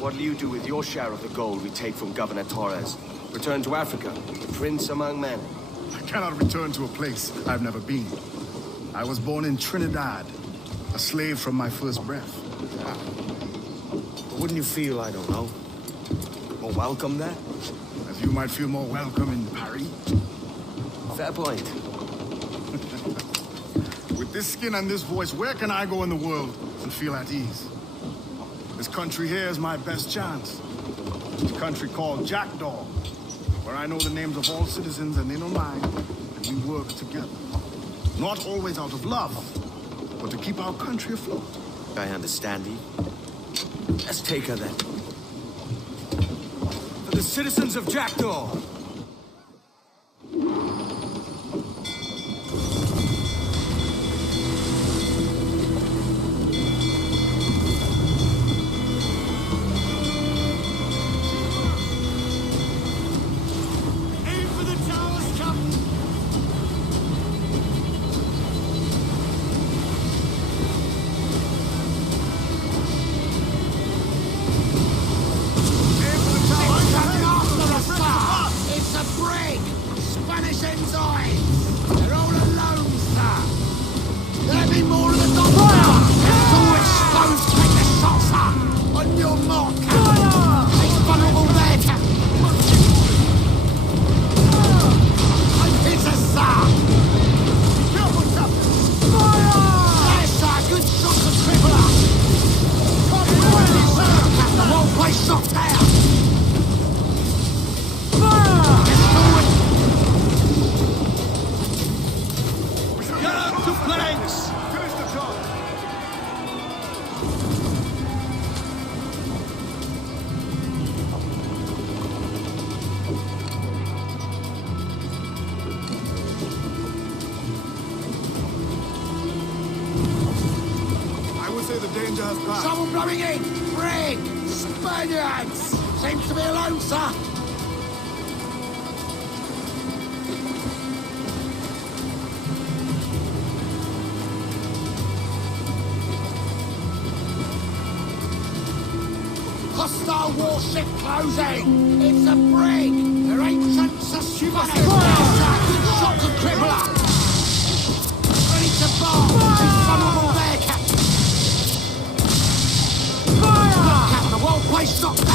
What'll you do with your share of the gold we take from Governor Torres? Return to Africa, the prince among men? I cannot return to a place I've never been. I was born in Trinidad, a slave from my first breath. Wouldn't you feel, I don't know, more welcome there? As you might feel more welcome in Paris. Fair point. With this skin and this voice, where can I go in the world and feel at ease? This country here is my best chance. It's a country called Jackdaw, where I know the names of all citizens and they know mine, and we work together. Not always out of love, but to keep our country afloat. I understand you. Let's take her then. For the citizens of Jackdaw! Someone blowing in! Brig! Spaniards! Seems to be alone, sir! Hostile warship closing! It's a brig! There ain't chance of Spaniards! Good shot to cripple up! Ready to bomb! He's vulnerable there, Captain! The whole place stopped there!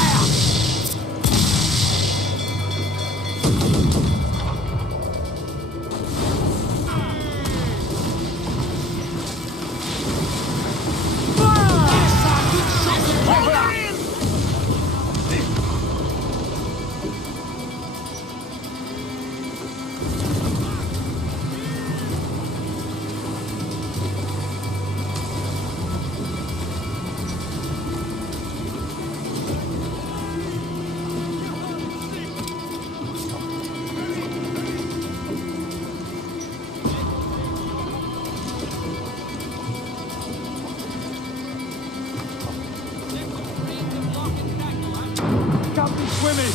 Captain Swimming!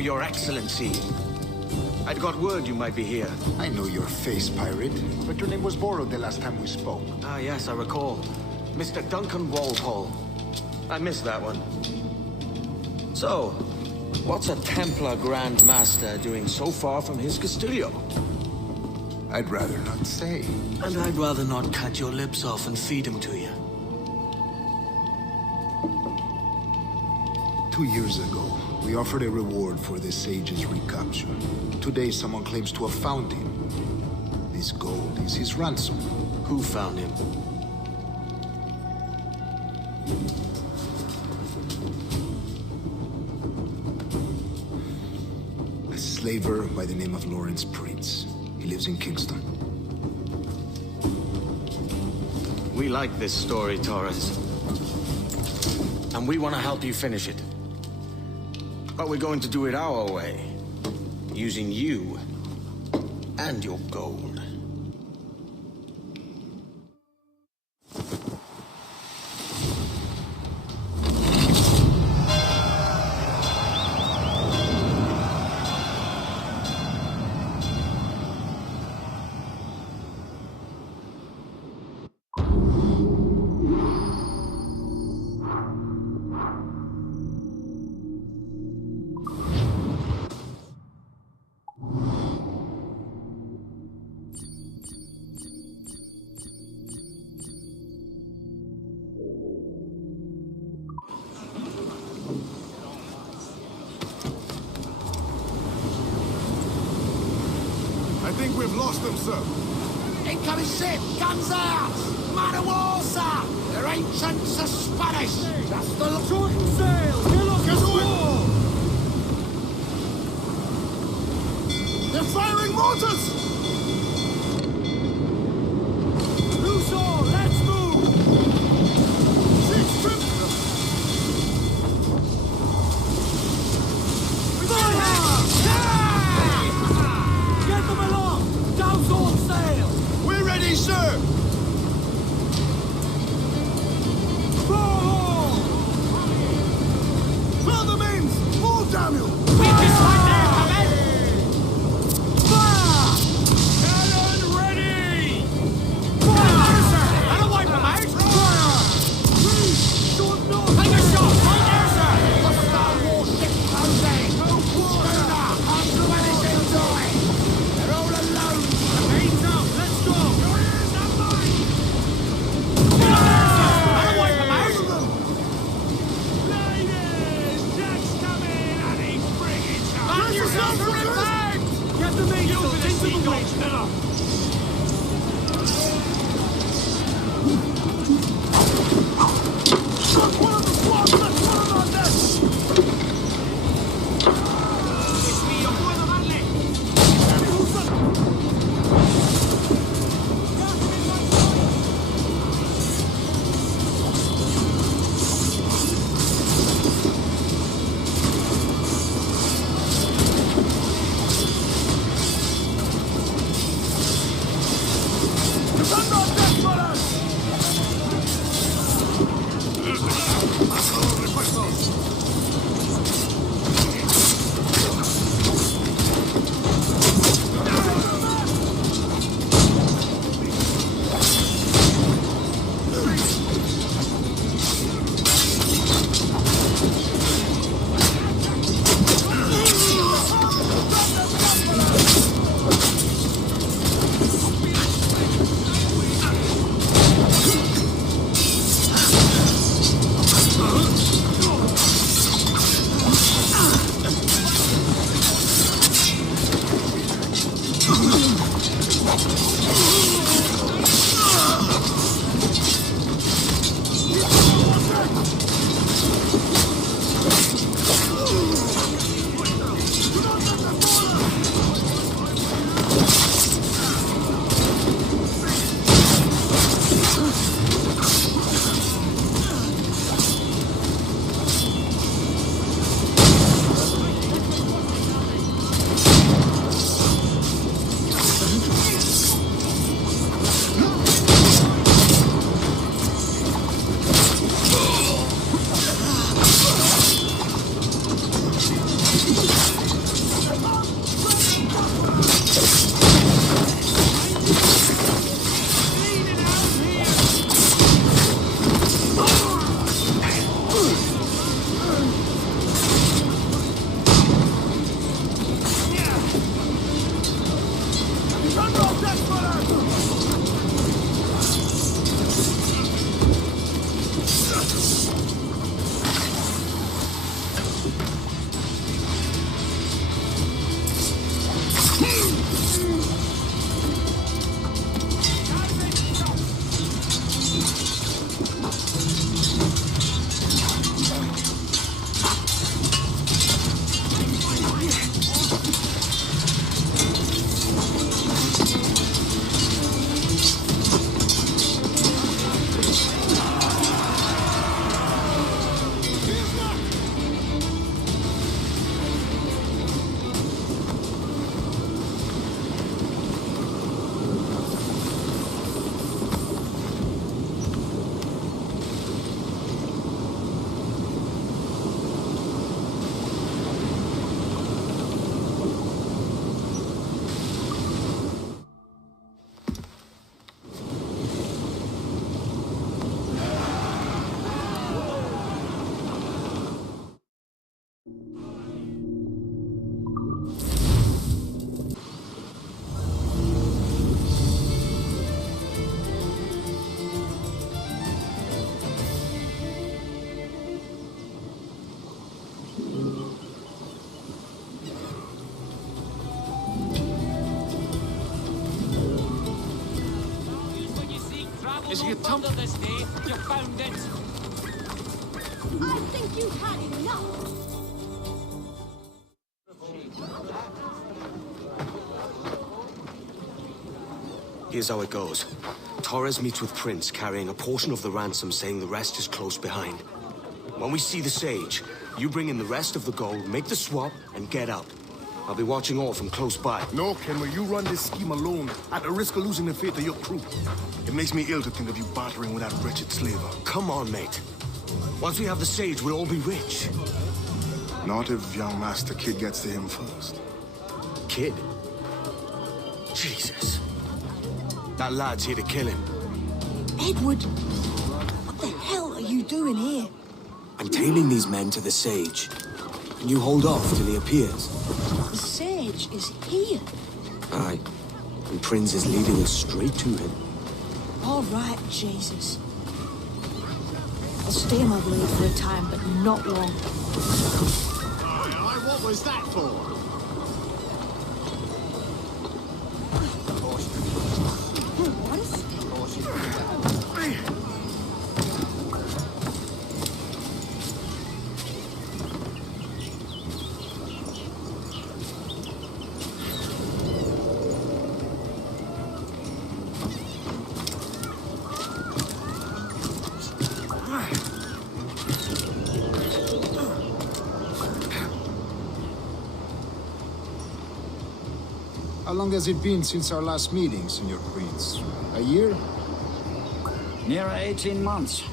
Your Excellency. I'd got word you might be here. I know your face, pirate, but your name was borrowed the last time we spoke. Ah, yes, I recall. Mr. Duncan Walpole. I missed that one. So, What's a Templar Grand Master doing so far from his Castillo? I'd rather not say. And I'd rather not cut your lips off and feed him to you. 2 years ago, we offered a reward for the sage's recapture. Today, someone claims to have found him. This gold is his ransom. Who found him? A slaver by the name of Lawrence Prince. He lives in Kingston. We like this story, Torres. And we want to help you finish it. But we're going to do it our way. Using you and your gold. I think we've lost them, sir. Incoming ship! Guns out! Man of war, sir! Their ancients are Spanish! Just the shorten sail! Get away! They're firing mortars! Loose all! Let's move! Six trips! Get them along! Douse all sail! We're ready, sir! Fill the mains! Move, Daniel! Weakest right there, Hamed! Fire! Cannon ready! Fire, sir! That'll wipe them out! Fire! Short north! Take a shot! Right there, sir! Hostile warship closing! No quarter! Schooner! Unplenished joy! They're all alone! The mains out! Let's go! Your ears are mine! That'll wipe them out! Ladies! Jack's coming and he's Is your tongue... this day, you found it. I think you've had enough. Here's how it goes. Torres meets with Prince, carrying a portion of the ransom, saying the rest is close behind. When we see the Sage, you bring in the rest of the gold, make the swap, and get out. I'll be watching all from close by. No, Kenway, you run this scheme alone, at the risk of losing the faith of your crew. It makes me ill to think of you bartering with that wretched slaver. Come on, mate. Once we have the Sage, we'll all be rich. Not if young Master Kid gets to him first. Kid? Jesus. That lad's here to kill him. Edward, what the hell are you doing here? I'm tailing these men to the Sage. And you hold off till he appears. The Sage is here. Aye. And Prince is leading us straight to him. All right, Jesus. I'll stay my blade for a time, but not long. What was that for? How long has it been since our last meeting, Senor Prince? A year? Near 18 months.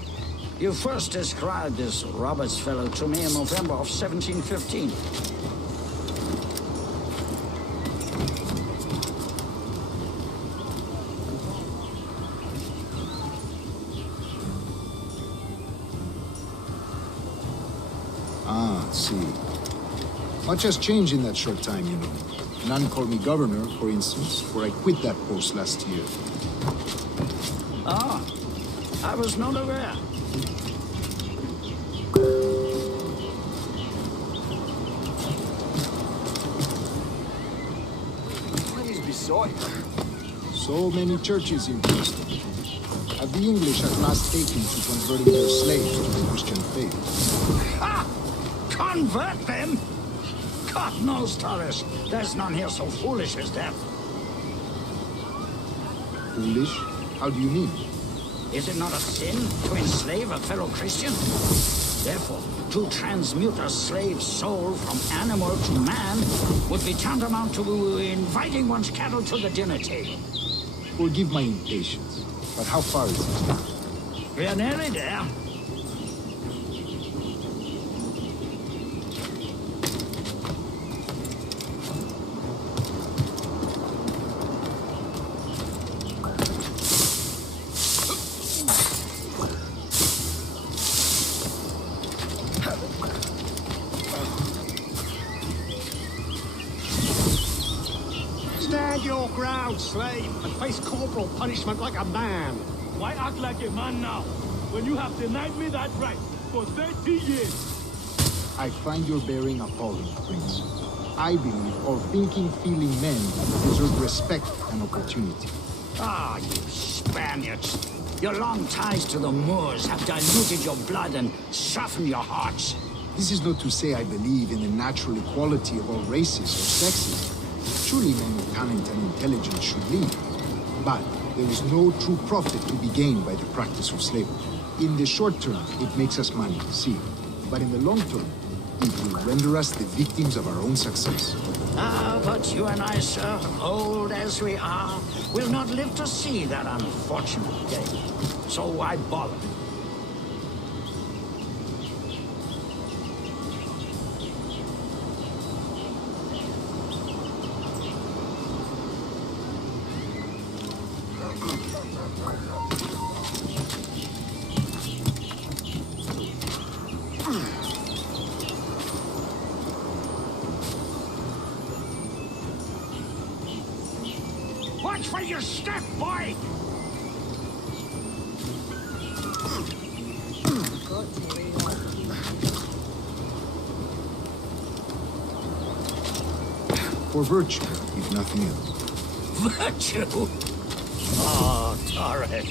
You first described this Roberts fellow to me in November of 1715. Ah, see. Much has changed in that short time, you know. None called me governor, for instance, for I quit that post last year. Ah, I was not aware. Please be sorry. So many churches in Boston. Have the English at last taken to converting their slaves to the Christian faith? Ah! Convert them? God knows, Torres. There's none here so foolish as that. Foolish? How do you mean? Is it not a sin to enslave a fellow Christian? Therefore, to transmute a slave's soul from animal to man would be tantamount to inviting one's cattle to the dinner table. Forgive my impatience, but how far is it? We are nearly there. Stand your ground, slave, and face corporal punishment like a man. Why act like a man now, when you have denied me that right for 30 years? I find your bearing appalling, Prince. I believe all thinking, feeling men deserve respect and opportunity. Ah, you Spaniards. Your long ties to the Moors have diluted your blood and softened your hearts. This is not to say I believe in the natural equality of all races or sexes. Surely men with talent and intelligence should lead. But there is no true profit to be gained by the practice of slavery. In the short term, it makes us money, see. But in the long term, it will render us the victims of our own success. Ah, but you and I, sir, old as we are, will not live to see that unfortunate day. So why bother? Watch where you step, boy! For virtue, if nothing else. Virtue? Oh, Torres.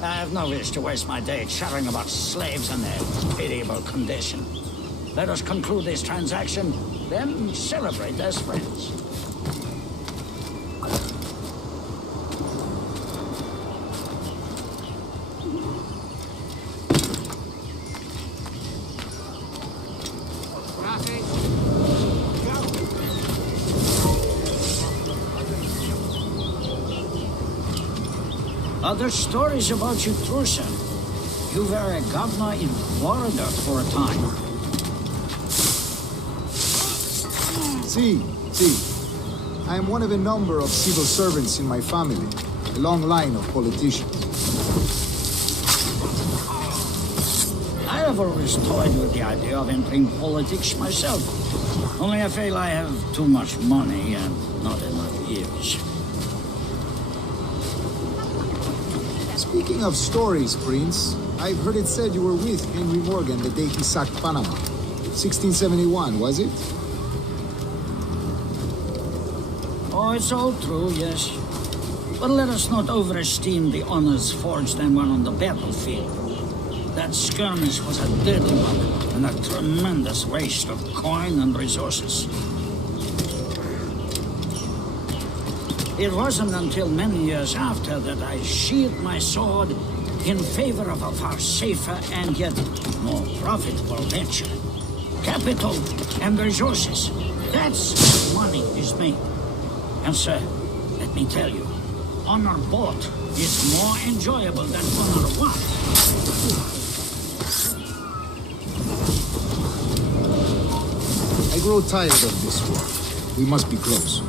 I have no wish to waste my day chattering about slaves and their pitiable condition. Let us conclude this transaction, then celebrate as friends. Other stories about you, Trusa. You were a governor in Florida for a time. See. I am one of a number of civil servants in my family, a long line of politicians. I have always toyed with the idea of entering politics myself. Only I feel I have too much money and not enough years. Speaking of stories, Prince, I've heard it said you were with Henry Morgan the day he sacked Panama. 1671, was it? Oh, it's all true, yes. But let us not overesteem the honors forged and won on the battlefield. That skirmish was a deadly one, and a tremendous waste of coin and resources. It wasn't until many years after that I sheathed my sword in favor of a far safer and yet more profitable venture. Capital and resources. That's how money is made. And sir, let me tell you, honor bought is more enjoyable than honor won. I grow tired of this war. We must be close.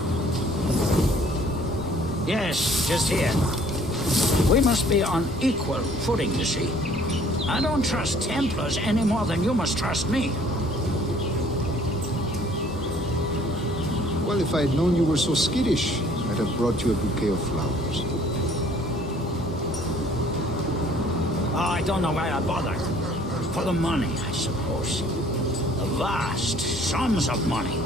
Yes, just here. We must be on equal footing, you see. I don't trust Templars any more than you must trust me. Well, if I had known you were so skittish, I'd have brought you a bouquet of flowers. Oh, I don't know why I bothered. For the money, I suppose. The vast sums of money.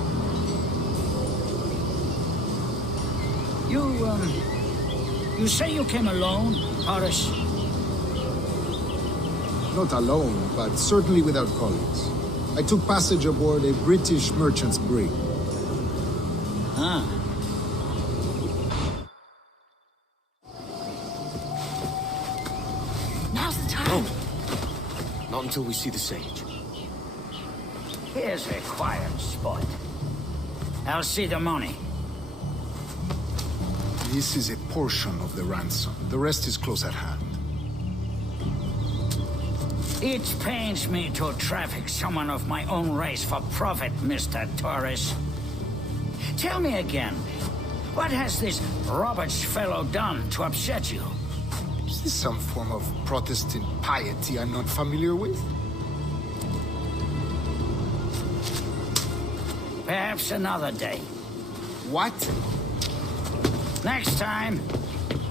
You say you came alone, Horace? Not alone, but certainly without colleagues. I took passage aboard a British merchant's brig. Ah. Now's the time. Not until we see the sage. Here's a quiet spot. I'll see the money. This is a portion of the ransom. The rest is close at hand. It pains me to traffic someone of my own race for profit, Mr. Torres. Tell me again, what has this Roberts fellow done to upset you? Is this some form of Protestant piety I'm not familiar with? Perhaps another day. What? Next time,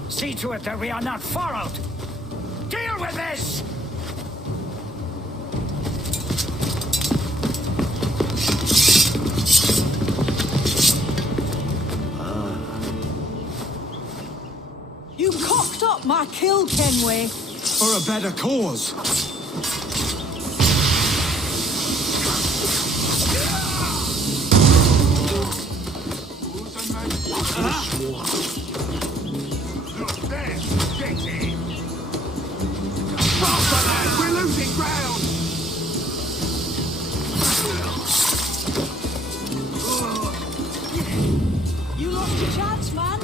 see to it that we are not followed. Deal with this! You cocked up my kill, Kenway. For a better cause. Look there! Get him! Faster, lad! We're losing ground! You lost your chance, man.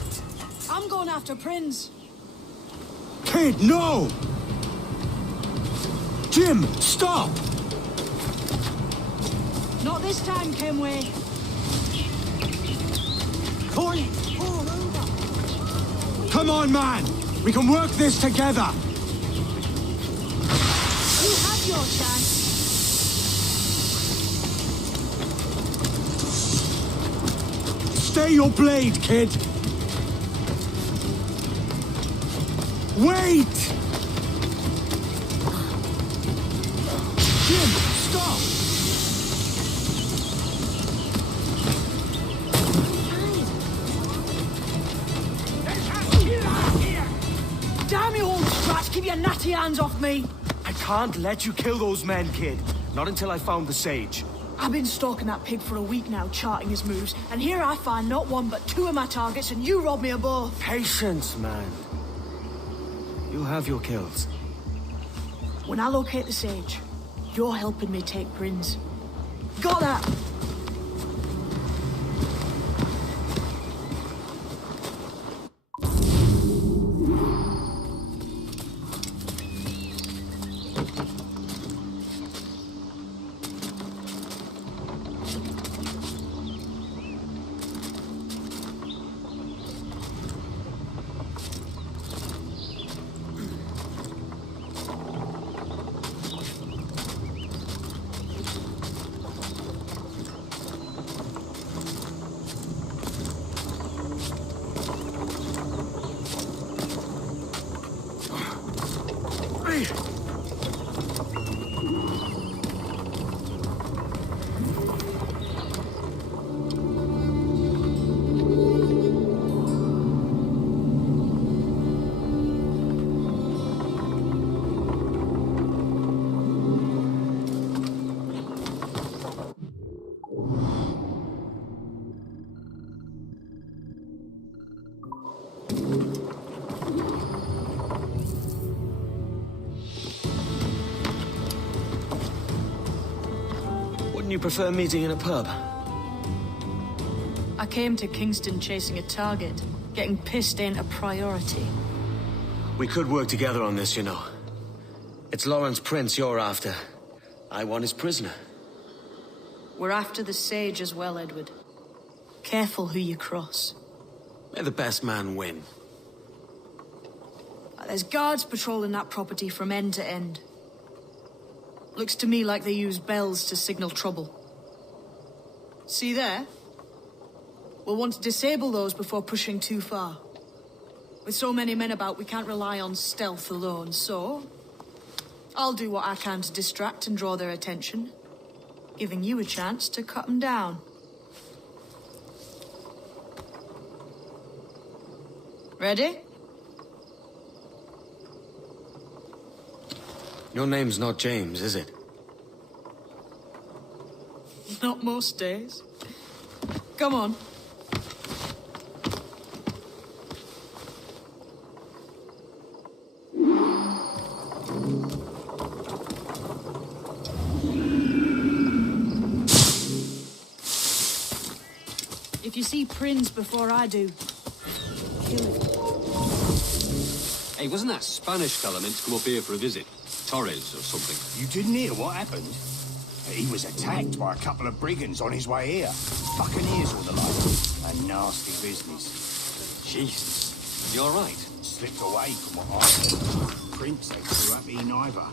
I'm going after Prince. Kid, no! Jim, stop! Not this time, Kenway. Point! Come on, man! We can work this together! You had your chance. Stay your blade, kid! Wait! Jim, stop! Damn you, old scratch, keep your hands off me! I can't let you kill those men, kid. Not until I found the sage. I've been stalking that pig for a week now, charting his moves, and here I find not one but two of my targets, and you rob me of both. Patience, man. You have your kills. When I locate the sage, you're helping me take Prince. Got that? Wouldn't you prefer meeting in a pub? I came to Kingston chasing a target. Getting pissed ain't a priority. We could work together on this, you know. It's Lawrence Prince you're after. I want his prisoner. We're after the sage as well, Edward. Careful who you cross. May the best man win. There's guards patrolling that property from end to end. Looks to me like they use bells to signal trouble. See there? We'll want to disable those before pushing too far. With so many men about, we can't rely on stealth alone, so... I'll do what I can to distract and draw their attention, giving you a chance to cut them down. Ready? Your name's not James, is it? Not most days. Come on. If you see Prince before I do, kill him. Hey, wasn't that Spanish fella meant to come up here for a visit? Torres or something? You didn't hear what happened? He was attacked by a couple of brigands on his way here. Buccaneers or the like. A nasty business. Jesus. You all right? Slipped away from what I heard. Prince ain't too happy neither.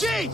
shit!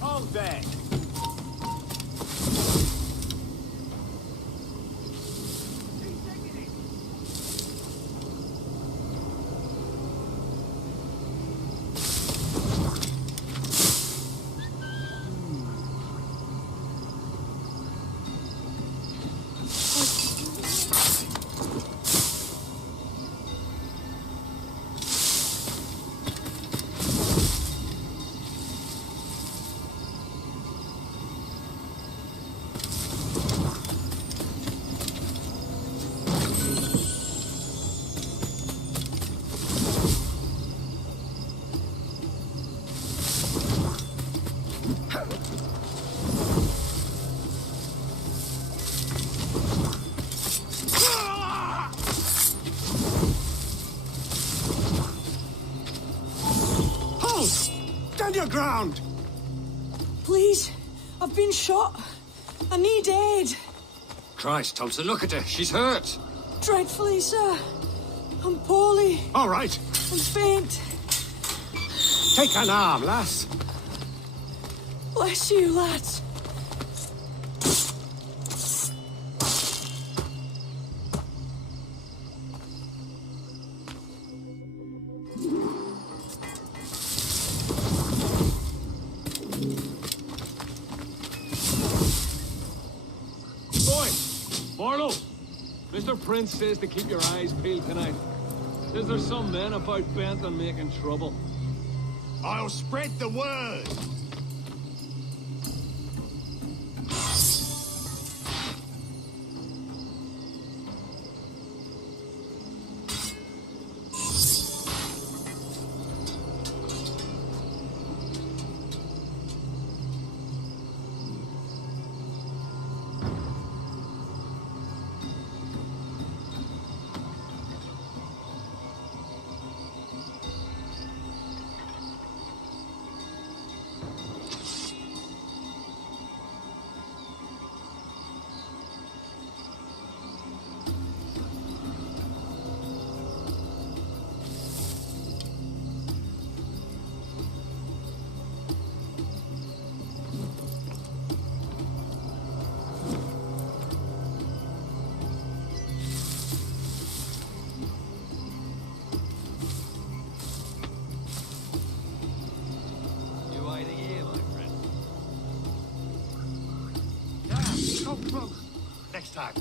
Hold that. Stand your ground! Please, I've been shot. I need aid. Christ, Thompson, look at her. She's hurt. Dreadfully, sir. I'm poorly. All right. I'm faint. Take an arm, lass. Bless you, lads. Barlow, Mr. Prince says to keep your eyes peeled tonight. Says there's some men about bent on making trouble. I'll spread the word. Next time.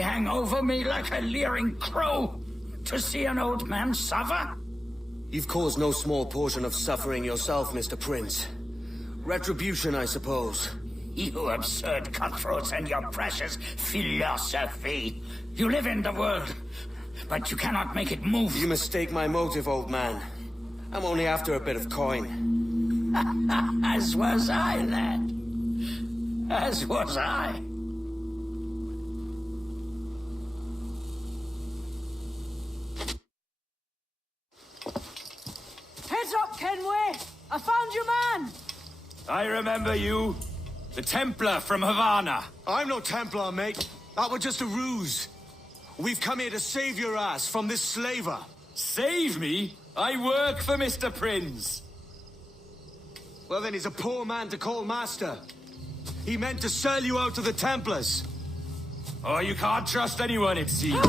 Hang over me like a leering crow to see an old man suffer? You've caused no small portion of suffering yourself, Mr. Prince. Retribution, I suppose. You absurd cutthroats and your precious philosophy. You live in the world, but you cannot make it move. You mistake my motive, old man. I'm only after a bit of coin. As was I, lad. As was I. Heads up, Kenway! I found your man! I remember you. The Templar from Havana. I'm no Templar, mate. That was just a ruse. We've come here to save your ass from this slaver. Save me? I work for Mr. Prince. Well, then he's a poor man to call master. He meant to sell you out to the Templars. Oh, you can't trust anyone, it seems.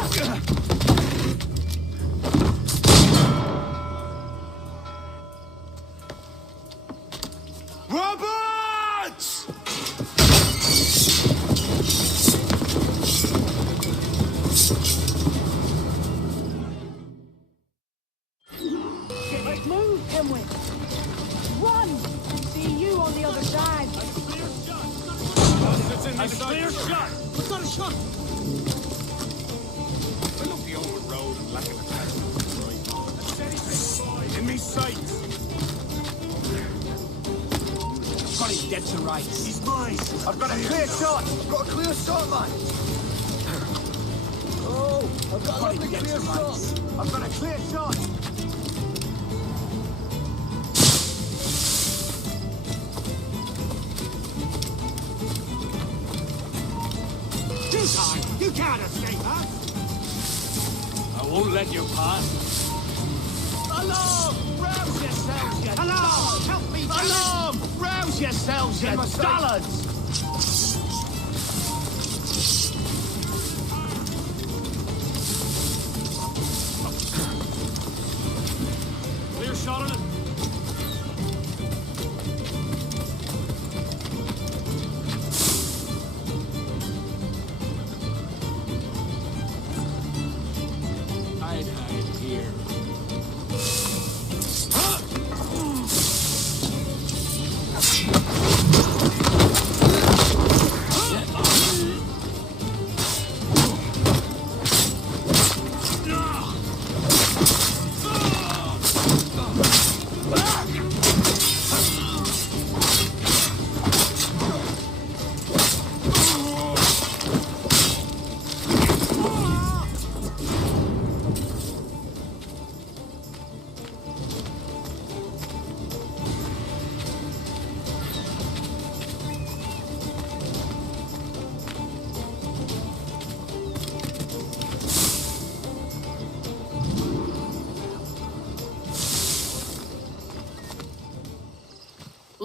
Roberts! Let's move, Kenway. Run! See you on the other side. A clear shot! We've got a shot! I love the open road and lack of attachment. In me sights! I've got his dead to rights. He's mine! I've got a clear shot! I've got a clear shot, man! Oh, I've got a lovely clear shot! I've got a clear shot! Too hard! You can't escape us! I won't let you pass. Alarm! Rouse yourselves, you... Alarm! Help me! Alarm! Rouse yourselves, you dullards! Clear shot on it. I'd hide here.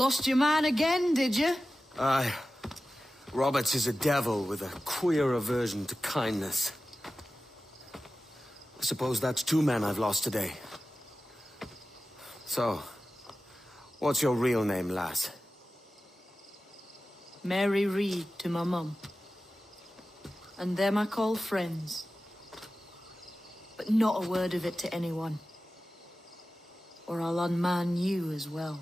Lost your man again, did you? Aye. Roberts is a devil with a queer aversion to kindness. I suppose that's 2 men I've lost today. So, what's your real name, lass? Mary Reed to my mum. And them I call friends. But not a word of it to anyone. Or I'll unman you as well.